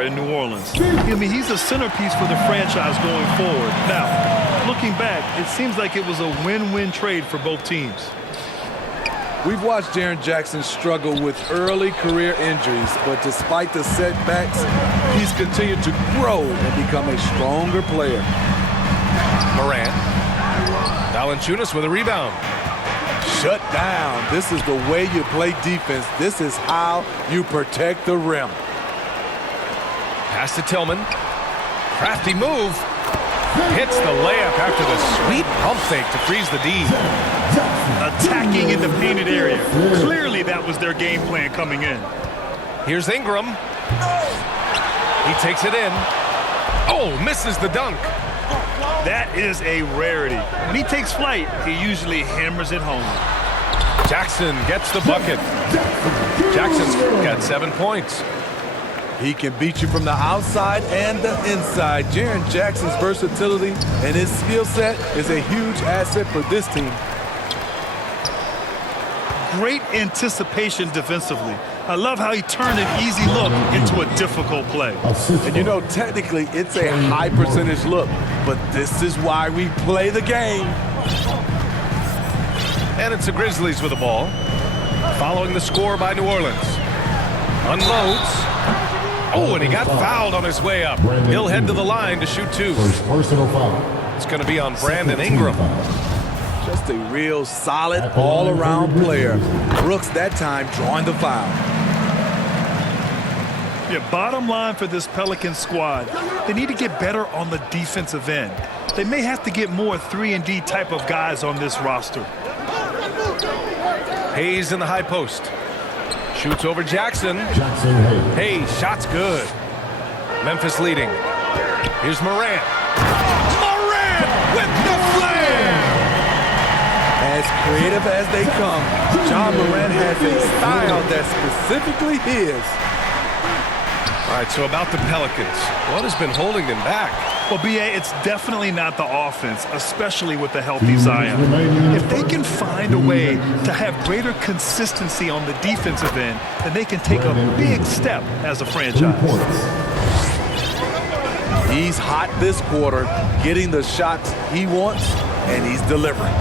star in New Orleans. I mean, he's a centerpiece for the franchise going forward. Now, looking back, it seems like it was a win-win trade for both teams. We've watched Jaren Jackson struggle with early career injuries, but despite the setbacks, he's continued to grow and become a stronger player. Morant. Valanciunas with a rebound. Shut down. This is the way you play defense. This is how you protect the rim. Pass to Tillman. Crafty move. Hits the layup after the sweet pump fake to freeze the D. Attacking in the painted area. Clearly that was their game plan coming in. Here's Ingram. He takes it in. Oh, misses the dunk. That is a rarity. When he takes flight, he usually hammers it home. Jackson gets the bucket. Jackson's got 7 points. He can beat you from the outside and the inside. Jaren Jackson's versatility and his skill set is a huge asset for this team. Great anticipation defensively. I love how he turned an easy look into a difficult play. And you know, technically, it's a high percentage look, but this is why we play the game. And it's the Grizzlies with the ball. Following the score by New Orleans. Unloads. Oh, and he got fouled on his way up. He'll head to the line to shoot two. First personal foul. It's going to be on Brandon Ingram. Just a real solid all-around player. Brooks that time drawing the foul. Yeah, bottom line for this Pelican squad, they need to get better on the defensive end. They may have to get more 3-and-D type of guys on this roster. Hayes in the high post. Shoots over Jackson. Hayes, shot's good. Memphis leading. Here's Morant. Morant with the slam! As creative as they come, John Morant has a style that's specifically his. All right, so about the Pelicans. What has been holding them back? Well, B.A., it's definitely not the offense, especially with the healthy Zion. If they can find a way to have greater consistency on the defensive end, then they can take a big step as a franchise. He's hot this quarter, getting the shots he wants, and he's delivering.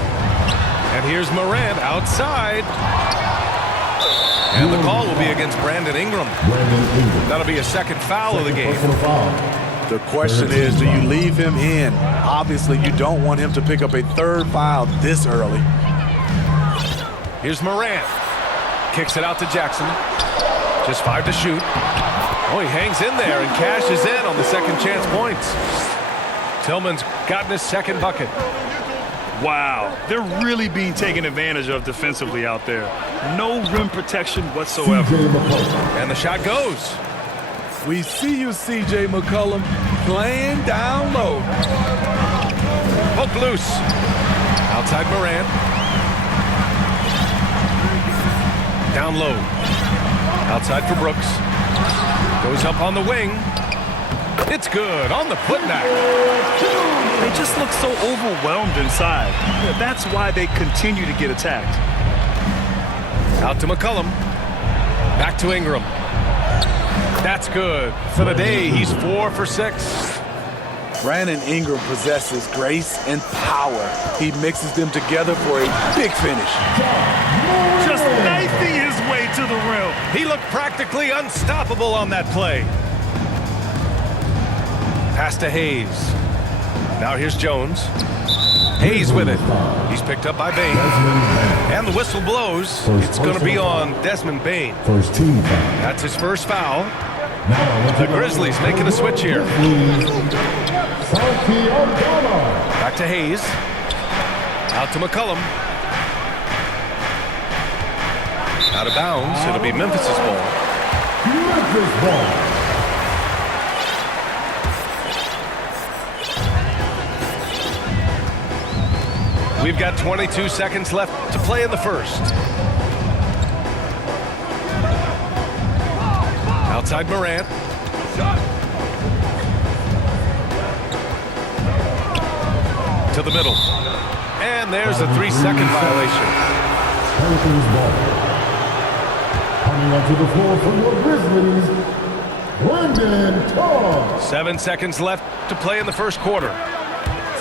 And here's Morant outside. And the call will be against Brandon Ingram. That'll be a second foul of the game. The question is, do you leave him in? Obviously, you don't want him to pick up a third foul this early. Here's Morant. Kicks it out to Jackson. Just 5 to shoot. Oh, he hangs in there and cashes in on the second chance points. Tillman's gotten his second bucket. Wow, they're really being taken advantage of defensively out there. No rim protection whatsoever. And the shot goes. We see you, C.J. McCollum, playing down low. Poke loose. Outside Morant. Down low. Outside for Brooks. Goes up on the wing. It's good on the putback. They just look so overwhelmed inside. Yeah, that's why they continue to get attacked. Out to McCollum. Back to Ingram. That's good. For the day, he's 4 for 6. Brandon Ingram possesses grace and power. He mixes them together for a big finish. Just knifing his way to the rim. He looked practically unstoppable on that play. Pass to Hayes. Now here's Jones. Hayes with it. He's picked up by Bane. And the whistle blows. It's going to be on Desmond Bane. First team foul. That's his first foul. The Grizzlies making a switch here. Back to Hayes. Out to McCollum. Out of bounds. It'll be Memphis's ball. Memphis ball. We've got 22 seconds left to play in the first. Outside Morant. To the middle. And there's a 3-second violation. Pelicans ball. Coming onto the floor for your Grizzlies, Brandon Todd. 7 seconds left to play in the first quarter.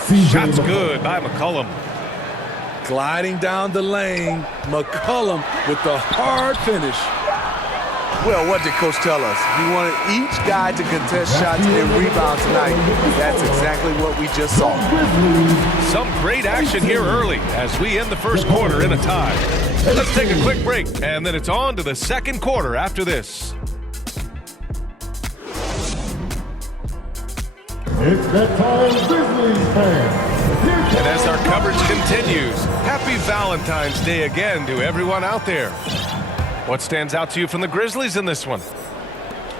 CJ Shot's McCollum. good by McCollum. Gliding down the lane, McCollum with the hard finish. Well, what did Coach tell us? He wanted each guy to contest shots and rebound tonight. That's exactly what we just saw. Some great action here early as we end the first quarter in a tie. Let's take a quick break, and then it's on to the second quarter after this. It's that time, Grizzlies fans. And as our coverage continues, happy Valentine's Day again to everyone out there. What stands out to you from the Grizzlies in this one?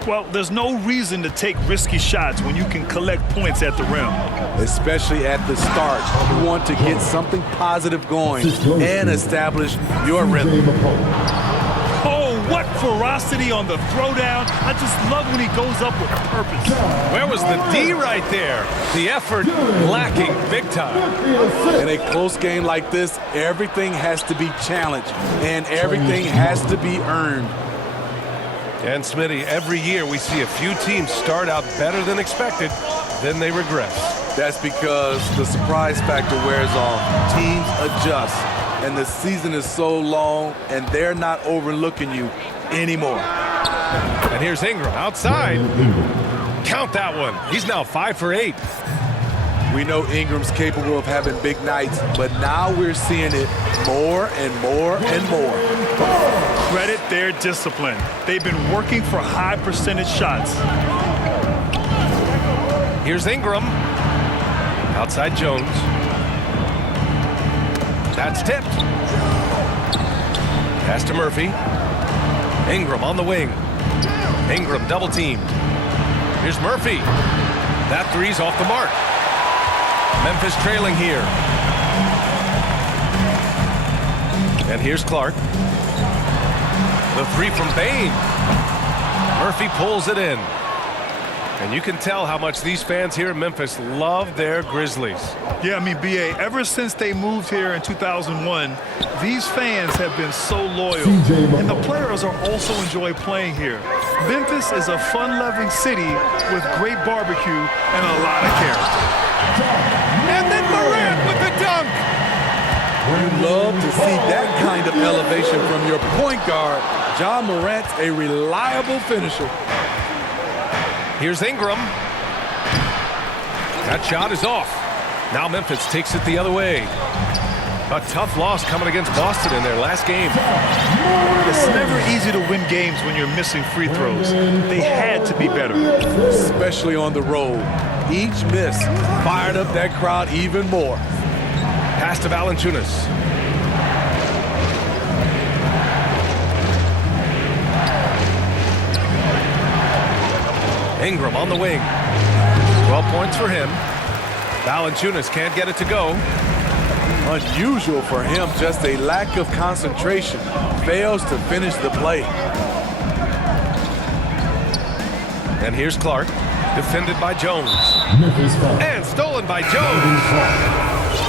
Well, there's no reason to take risky shots when you can collect points at the rim. Especially at the start. You want to get something positive going and establish your rhythm. Oh, what ferocity on the throwdown. I just love when he goes up with purpose. Where was the D right there? The effort lacking big time. In a close game like this, everything has to be challenged and everything has to be earned. And Smitty, every year we see a few teams start out better than expected, then they regress. That's because the surprise factor wears off. Teams adjust, and the season is so long, and they're not overlooking you anymore. And here's Ingram outside. Count that one. He's now 5 for 8. We know Ingram's capable of having big nights, but now we're seeing it more and more and more. Credit their discipline. They've been working for high percentage shots. Here's Ingram. Outside Jones. That's tipped. Pass to Murphy. Ingram on the wing. Ingram double teamed. Here's Murphy. That three's off the mark. Memphis trailing here. And here's Clark. The three from Bain. Murphy pulls it in. And you can tell how much these fans here in Memphis love their Grizzlies. Yeah, I mean, B.A., ever since they moved here in 2001, these fans have been so loyal. And the players are also enjoy playing here. Memphis is a fun-loving city with great barbecue and a lot of character. And then Morant with the dunk. You love to see that kind of elevation from your point guard. Ja Morant's a reliable finisher. Here's Ingram. That shot is off. Now Memphis takes it the other way. A tough loss coming against Boston in their last game. It's never easy to win games when you're missing free throws. They had to be better. Especially on the road. Each miss fired up that crowd even more. Pass to Valanciunas. Ingram on the wing. 12 points for him. Valanciunas can't get it to go. Unusual for him, just a lack of concentration. Fails to finish the play. And here's Clark, defended by Jones. And stolen by Jones.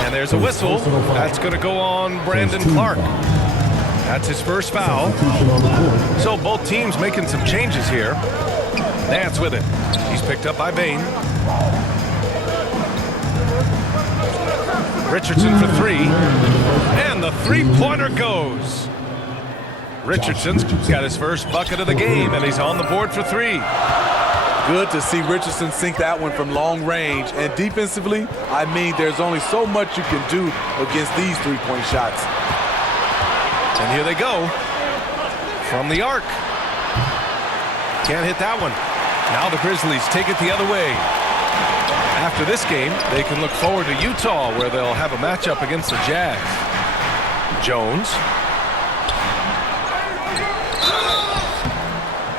And there's a whistle. That's going to go on Brandon Clark. That's his first foul. So both teams making some changes here. Nance with it. He's picked up by Bain. Richardson for three. And the three-pointer goes. Richardson's got his first bucket of the game, and he's on the board for three. Good to see Richardson sink that one from long range. And defensively, I mean, there's only so much you can do against these three-point shots. And here they go. From the arc. Can't hit that one. Now the Grizzlies take it the other way. After this game, they can look forward to Utah, where they'll have a matchup against the Jazz. Jones.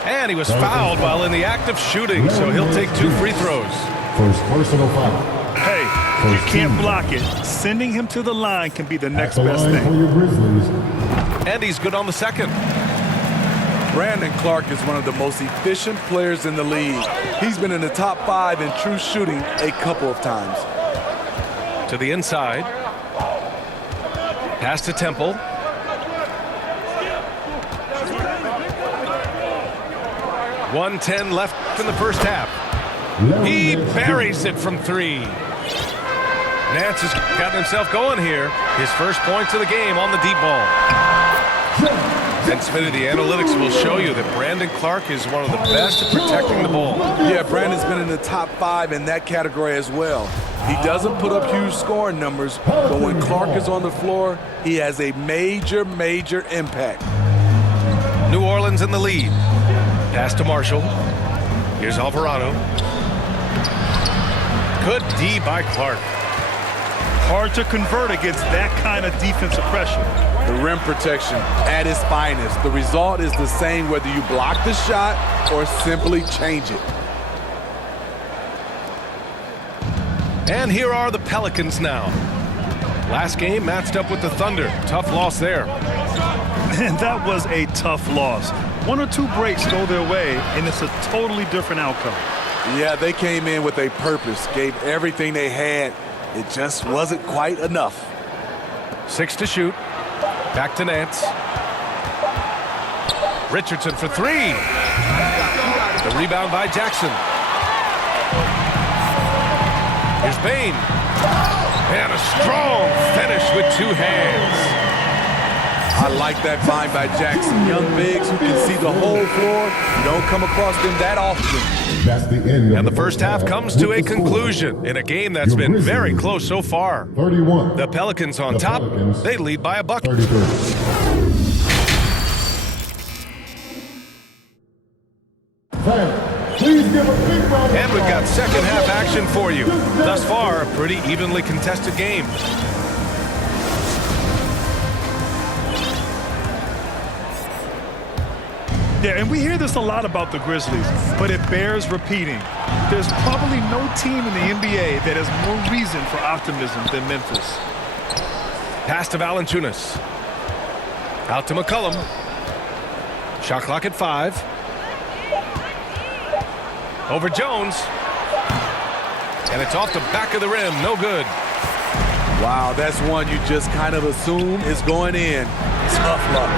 And he was fouled while in the act of shooting, so he'll take 2 free throws. First personal foul. Hey, you can't block it. Sending him to the line can be the next best For thing. your Grizzlies. And he's good on the second. Brandon Clark is one of the most efficient players in the league. He's been in the top 5 in true shooting a couple of times. To the inside. Pass to Temple. 1:10 left in the first half. He buries it from 3. Nance has gotten himself going here. His first points of the game on the deep ball. And Smitty, the analytics will show you that Brandon Clark is one of the best at protecting the ball. Yeah, Brandon's been in the top 5 in that category as well. He doesn't put up huge scoring numbers, but when Clark is on the floor, he has a major, major impact. New Orleans in the lead. Pass to Marshall. Here's Alvarado. Good D by Clark. Hard to convert against that kind of defensive pressure. The rim protection at its finest. The result is the same whether you block the shot or simply change it. And here are the Pelicans now. Last game matched up with the Thunder. Tough loss there. And that was a tough loss. 1 or 2 breaks go their way, and it's a totally different outcome. Yeah, they came in with a purpose, gave everything they had. It just wasn't quite enough. 6 to shoot. Back to Nance. Richardson for 3. The rebound by Jackson. Here's Bain. And a strong finish with 2 hands. I like that find by Jackson. Young bigs who can see the whole floor. You don't come across them that often. That's the end. And the first half comes to a conclusion in a game that's been very close so far. 31. The Pelicans on top. They lead by a bucket. 33. Please give a big round of And we've got applause. second half action for you. Thus far, a pretty evenly contested game. Yeah, and we hear this a lot about the Grizzlies, but it bears repeating. There's probably no team in the NBA that has more reason for optimism than Memphis. Pass to Valanciunas. Out to McCollum. Shot clock at 5. Over Jones. And it's off the back of the rim. No good. Wow, that's one you just kind of assume is going in. Tough luck.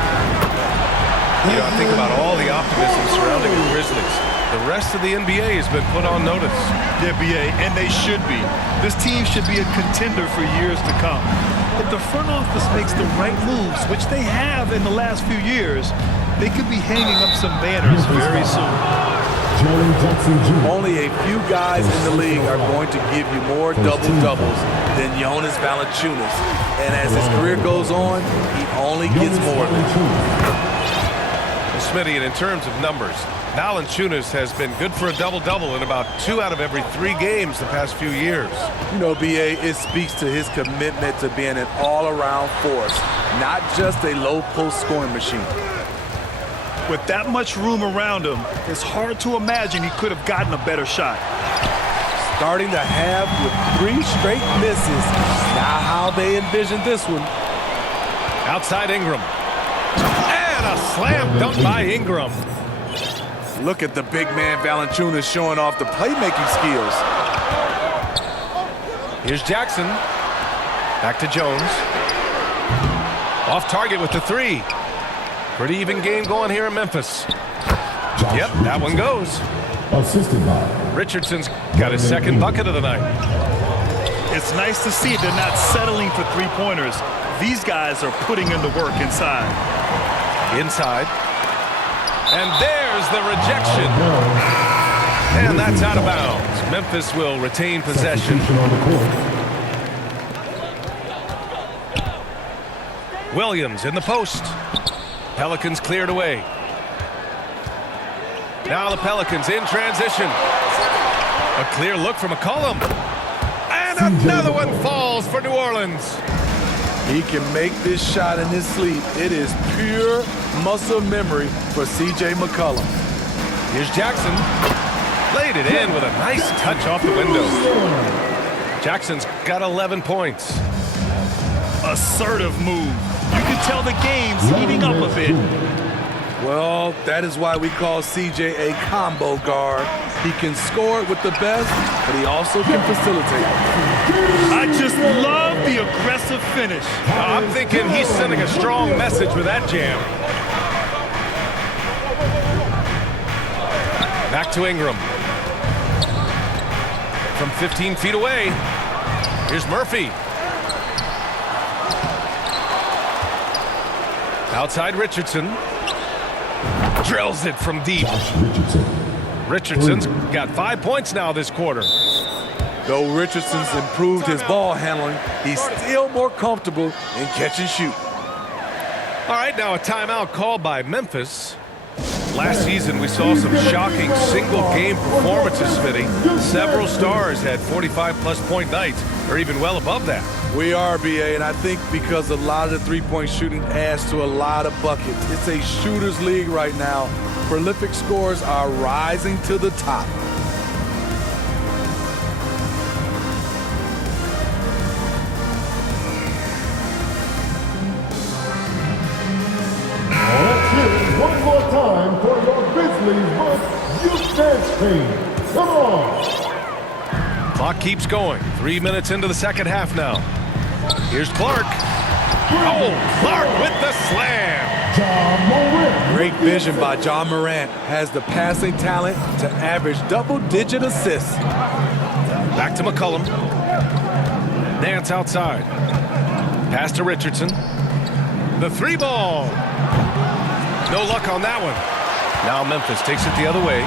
You know, I think about all the optimism surrounding the Grizzlies. The rest of the NBA has been put on notice. The NBA, and they should be. This team should be a contender for years to come. If the front office makes the right moves, which they have in the last few years, they could be hanging up some banners very soon. Only a few guys in the league are going to give you more double-doubles than Jonas Valanciunas. And as his career goes on, he only gets more of it. Smitty, and in terms of numbers, Valanciunas has been good for a double-double in about 2 out of every 3 games the past few years. You know, B.A., it speaks to his commitment to being an all-around force, not just a low-post scoring machine. With that much room around him, it's hard to imagine he could have gotten a better shot. Starting the half with 3 straight misses. Now how they envision this one. Outside Ingram. And a slam dunk by Ingram. Look at the big man Valanciunas showing off the playmaking skills. Here's Jackson. Back to Jones. Off target with the 3. Pretty even game going here in Memphis. Yep, that one goes. Assisted by Richardson's got his second bucket of the night. It's nice to see they're not settling for three-pointers. These guys are putting in the work inside. Inside. And there's the rejection. And that's out of bounds. Memphis will retain possession. on the court. Williams in the post. Pelicans cleared away. Now the Pelicans in transition. A clear look from McCollum. And another one falls for New Orleans. He can make this shot in his sleep. It is pure muscle memory for C.J. McCollum. Here's Jackson. Laid it in with a nice touch off the window. Jackson's got 11 points. Assertive move. You can tell the game's heating up a bit. Well, that is why we call C.J. a combo guard. He can score it with the best, but he also can facilitate. I just love the aggressive finish. I'm thinking he's sending a strong message with that jam. Back to Ingram. From 15 feet away, here's Murphy. Outside Richardson. Drills it from deep. Richardson's got 5 points now this quarter. Though Richardson's improved his ball handling, he's still more comfortable in catch and shoot. All right, now a timeout called by Memphis. Last season, we saw some shocking single-game performances, Smitty. Several stars had 45-plus point nights, or even well above that. We are, BA, and I think because a lot of the three-point shooting adds to a lot of buckets. It's a shooter's league right now. Prolific scores are rising to the top. One more time for your Grizzlies Bucks Youth Dance Team. Come on. Clock keeps going. 3 minutes into the second half now. Here's Clark. Oh, Clark with the slam. Ja Morant. Great vision by Ja Morant. Has the passing talent to average double-digit assists. Back to McCollum. Nance outside. Pass to Richardson. The three ball. No luck on that one. Now Memphis takes it the other way.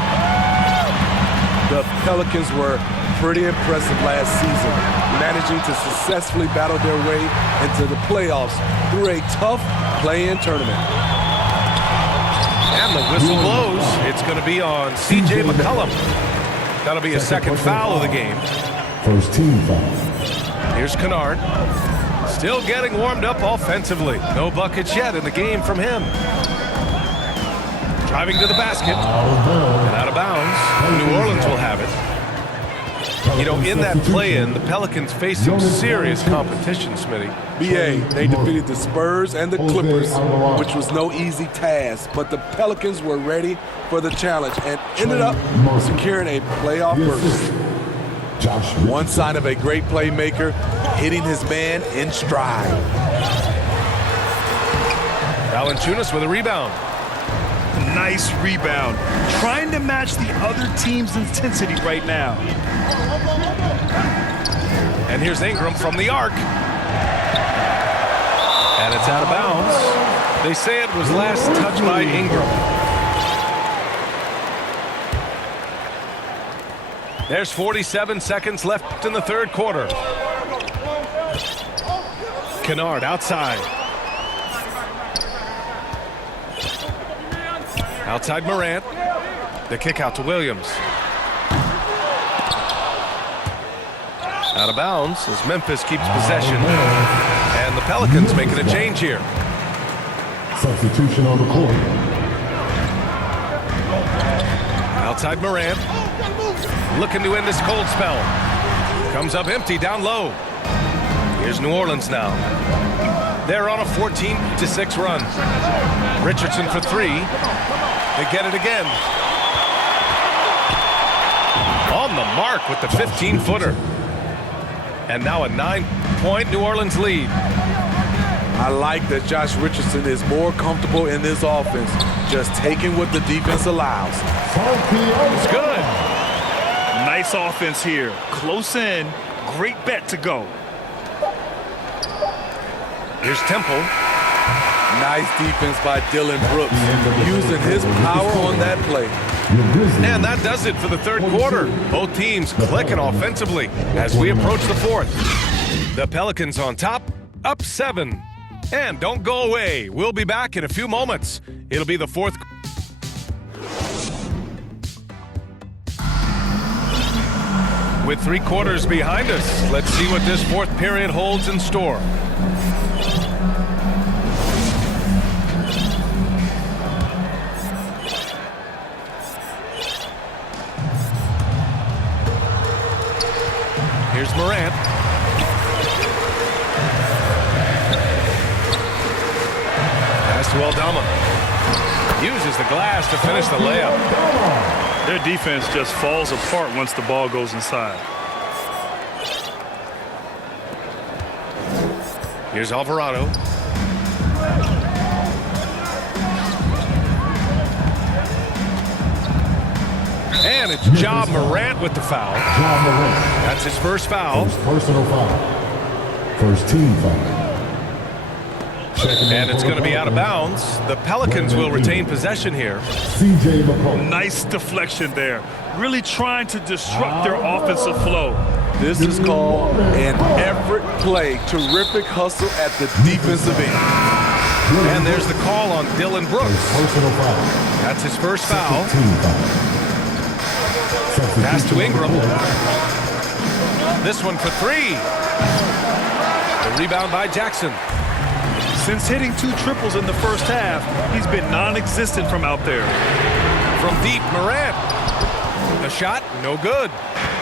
The Pelicans were pretty impressive last season, managing to successfully battle their way into the playoffs through a tough play-in tournament. And the whistle blows. It's going to be on C.J. McCollum. That'll be a second foul of the game. First team foul. Here's Kennard. Still getting warmed up offensively. No buckets yet in the game from him. Driving to the basket. And out of bounds. New Orleans will have it. You know, in that play-in, the Pelicans faced some serious competition, Smitty. BA, they defeated the Spurs and the Clippers, which was no easy task. But the Pelicans were ready for the challenge and ended up securing a playoff berth. One sign of a great playmaker, hitting his man in stride. Valanciunas with a rebound. Nice rebound. Trying to match the other team's intensity right now. And here's Ingram from the arc. And it's out of bounds. They say it was last touched by Ingram. There's 47 seconds left in the third quarter. Kennard outside. Outside Morant. The kick out to Williams. Out of bounds as Memphis keeps possession. And the Pelicans making a change here. Substitution on the court. Outside Morant. Looking to end this cold spell. Comes up empty down low. Here's New Orleans now. They're on a 14-6 run. Richardson for three. They get it again. On the mark with the 15-footer. And now a 9-point New Orleans lead. I like that Josh Richardson is more comfortable in this offense, just taking what the defense allows. It's good. Nice offense here. Close in. Great bet to go. Here's Temple. Nice defense by Dylan Brooks, using his power on that play. And that does it for the third quarter. Both teams clicking offensively as we approach the fourth. The Pelicans on top, up 7. And don't go away. We'll be back in a few moments. It'll be the fourth. With 3 quarters behind us, let's see what this fourth period holds in store. Here's Morant. Pass to Aldama. Uses the glass to finish the layup. Their defense just falls apart once the ball goes inside. Here's Alvarado. And it's Ja Morant with the foul. Ja Morant. That's his first foul. First personal foul. First team foul. And it's going to be out of bounds. The Pelicans will retain possession here. CJ McCollum. Nice deflection there. Really trying to disrupt their offensive flow. This is called an effort play. Terrific hustle at the defensive end. And there's the call on Dylan Brooks. Personal foul. That's his first foul. Team foul. Pass to Ingram. This one for three. The rebound by Jackson. Since hitting 2 triples in the first half, he's been non-existent from out there. From deep, Morant. The shot, no good.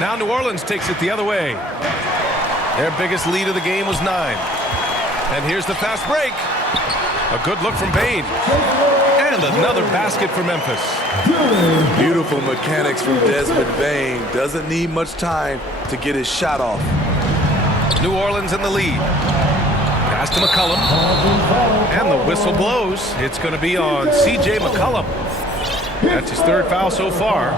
Now New Orleans takes it the other way. Their biggest lead of the game was 9. And here's the fast break. A good look from Bane. And another basket for Memphis. Beautiful mechanics from Desmond Bane. Doesn't need much time to get his shot off. New Orleans in the lead. Pass to McCollum. And the whistle blows. It's going to be on C.J. McCollum. That's his 3rd foul so far.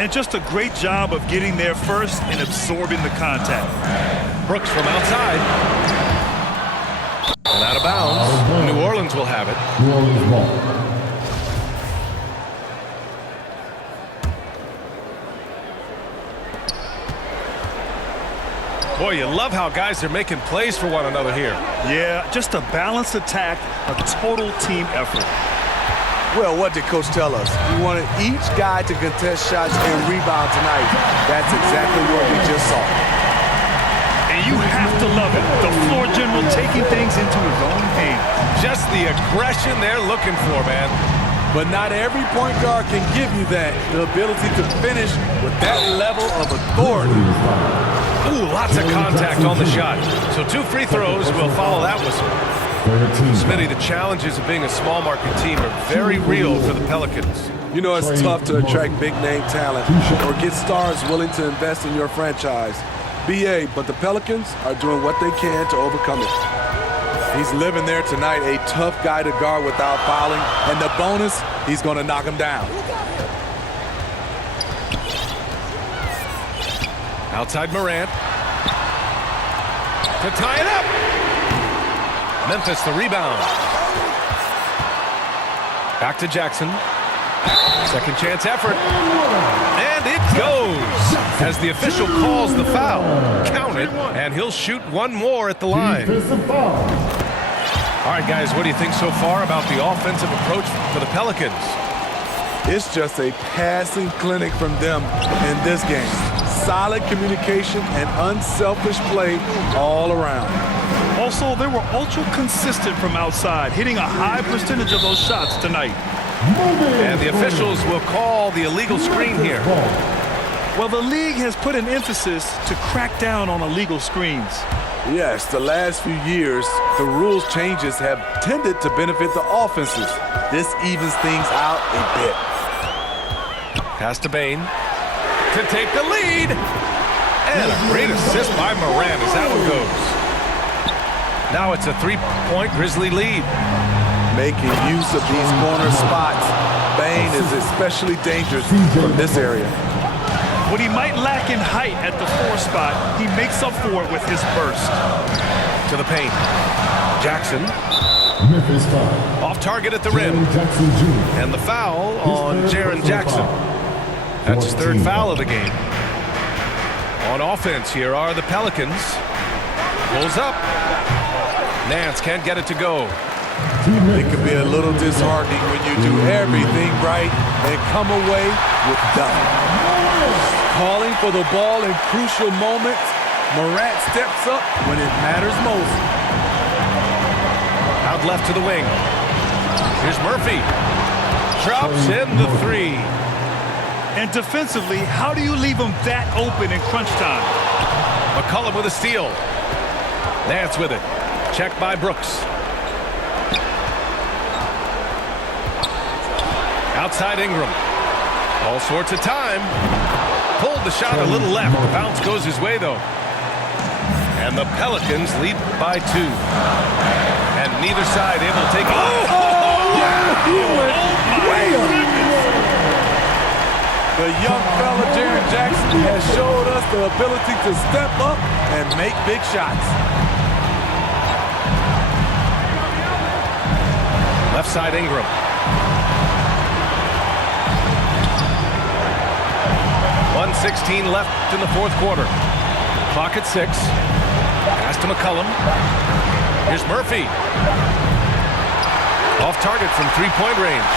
And just a great job of getting there first and absorbing the contact. Brooks from outside. And out of bounds. New Orleans will have it. New Orleans ball. Boy, you love how guys are making plays for one another here. Yeah, just a balanced attack, a total team effort. Well, what did Coach tell us? He wanted each guy to contest shots and rebound tonight. That's exactly what we just saw. And you have to love it. The floor general taking things into his own hands. Just the aggression they're looking for, man. But not every point guard can give you that, the ability to finish with that level of authority. Ooh, lots of contact on the shot. So 2 free throws will follow that whistle. Smitty, the challenges of being a small market team are very real for the Pelicans. You know, it's tough to attract big-name talent or get stars willing to invest in your franchise. BA, but the Pelicans are doing what they can to overcome it. He's living there tonight, a tough guy to guard without fouling, and the bonus, he's going to knock him down. Outside Morant. To tie it up. Memphis the rebound. Back to Jackson. Second chance effort. And it goes as the official calls the foul. Count it, and he'll shoot one more at the line. All right, guys, what do you think so far about the offensive approach for the Pelicans? It's just a passing clinic from them in this game. Solid communication and unselfish play all around. Also, they were ultra consistent from outside, hitting a high percentage of those shots tonight. And the officials will call the illegal screen here. Well, the league has put an emphasis to crack down on illegal screens. Yes, the last few years, the rules changes have tended to benefit the offenses. This evens things out a bit. Pass to Bane to take the lead. And a great assist by Morant as that one goes. Now it's a 3-point Grizzly lead. Making use of these corner spots. Bane is especially dangerous from this area. What he might lack in height at the 4 spot, he makes up for it with his burst. To the paint. Jackson. Memphis foul. Off target at the rim. Jackson Jr. And the foul on Jaren Jackson. That's his 3rd foul of the game. On offense, here are the Pelicans. Pulls up. Nance can't get it to go. It can be a little disheartening when you do everything right and come away with nothing. Calling for the ball in crucial moments. Morant steps up when it matters most. Out left to the wing. Here's Murphy. Drops in the 3. And defensively, how do you leave him that open in crunch time? McCollum with a steal. Nance with it. Checked by Brooks. Outside Ingram. All sorts of time. Pulled the shot a little left. The bounce goes his way, though. And the Pelicans lead by 2. And neither side able to take it. The young fella, Jaren Jackson, has showed us the ability to step up and make big shots. Left side Ingram. .116 left in the fourth quarter. Clock at 6. Pass to McCollum. Here's Murphy. Off target from three-point range.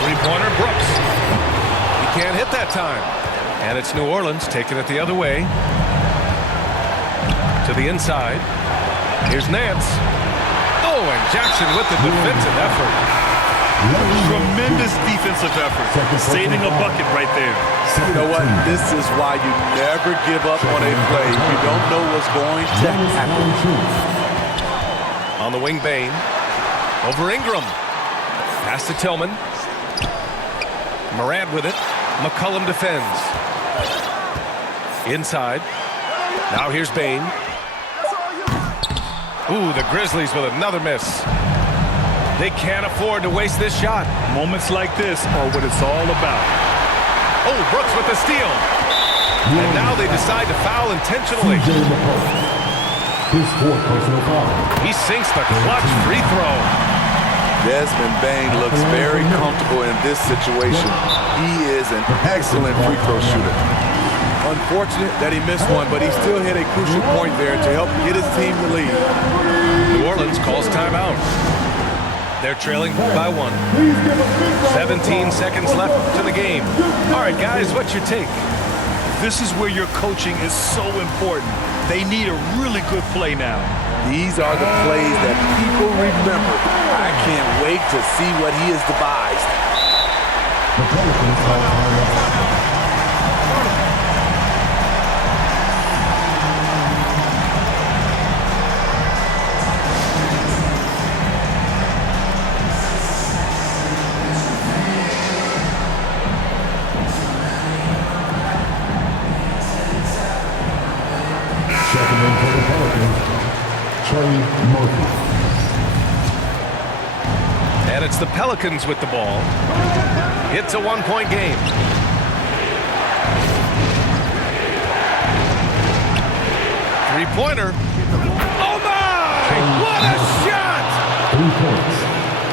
Three-pointer Brooks. He can't hit that time. And it's New Orleans taking it the other way. To the inside. Here's Nance. Oh, and Jackson with the defensive effort. Tremendous defensive effort. Saving a bucket right there. You know what? This is why you never give up on a play. You don't know what's going to happen. On the wing, Bain. Over Ingram. Pass to Tillman. Morant with it. McCollum defends. Inside. Now here's Bain. Ooh, the Grizzlies with another miss. They can't afford to waste this shot. Moments like this are what it's all about. Oh, Brooks with the steal. And now they decide to foul intentionally. His fourth personal foul. He sinks the clutch free throw. Desmond Bain looks very comfortable in this situation. He is an excellent free throw shooter. Unfortunate that he missed one, but he still hit a crucial point there to help get his team the lead. New Orleans calls timeout. They're trailing by 1. 17 seconds left to the game. All right, guys, what's your take? This is where your coaching is so important. They need a really good play now. These are the plays that people remember. I can't wait to see what he has devised. The Pelicans have timeout. Checking in for the Pelicans, Murhy. And it's the Pelicans with the ball. It's a one-point game. Three-pointer. Oh, my! What a shot! 3 points.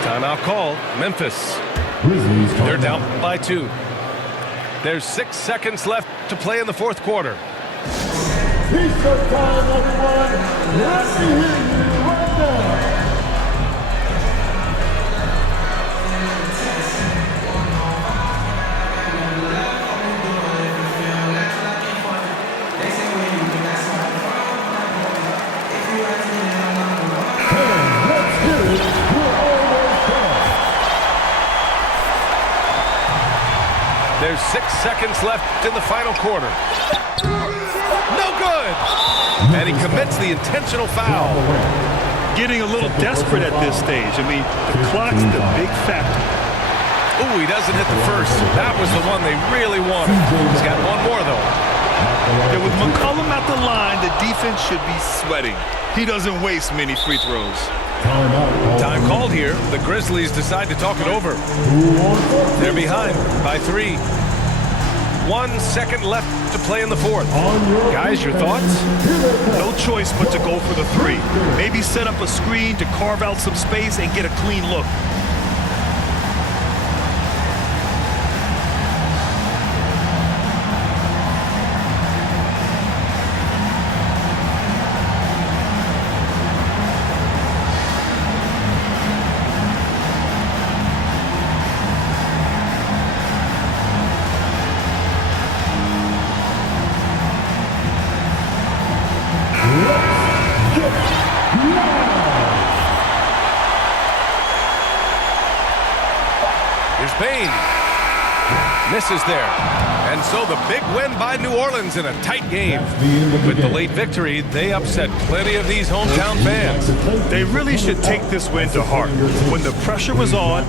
Timeout call. Memphis. Grizzlies They're down by 2. There's 6 seconds left to play in the fourth quarter. T-shirt time, everyone. Let me hear you right now. There's 6 seconds left in the final quarter. No good! And he commits the intentional foul. Getting a little desperate at this stage. I mean, the clock's the big factor. Ooh, he doesn't hit the first. That was the one they really wanted. He's got one more, though. Yeah, with McCollum at the line, the defense should be sweating. He doesn't waste many free throws. Time called here. The Grizzlies decide to talk it over. They're behind by 3. 1 second left to play in the fourth. Guys, your thoughts? No choice but to go for the 3. Maybe set up a screen to carve out some space and get a clean look. Here's Bain. Misses there. And so the big win by New Orleans in a tight game. With the late victory, they upset plenty of these hometown fans. They really should take this win to heart. When the pressure was on,